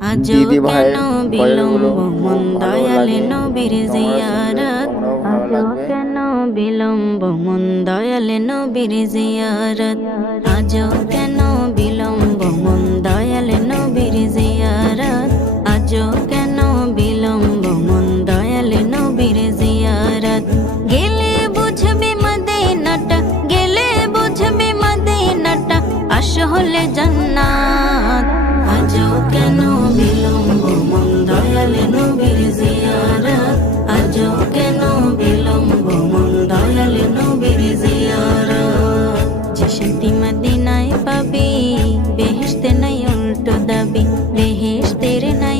দিদি ভাইয়ের ভয়েসগুলো খুব ভালো লাগে, তোমরা শুনলে তোমরাও ভালো লাগবে। কেন বিলম্ব মন দয়ালে নবীর জিয়ারত, আজও কেন বিলম্ব মন দয়ালে নবীর জিয়ারত, আজও কেন বিলম্ব মন দয়ালে নবীর জিয়ারত। গেলে বুঝবি মদিনাটা, গেলে বুঝবি মদিনাটা, আসলে জান্নাত। আজও কেন বিলম্ব মন দয়ালে নবীর জিয়ারত, আজও কেন বিলম্ব মন দয়ালে নবীর জিয়ারত। যে শান্তি মদিনায় পাবি, বেহেশতে নাই উল্টো দাবি, বেহেশতের নাই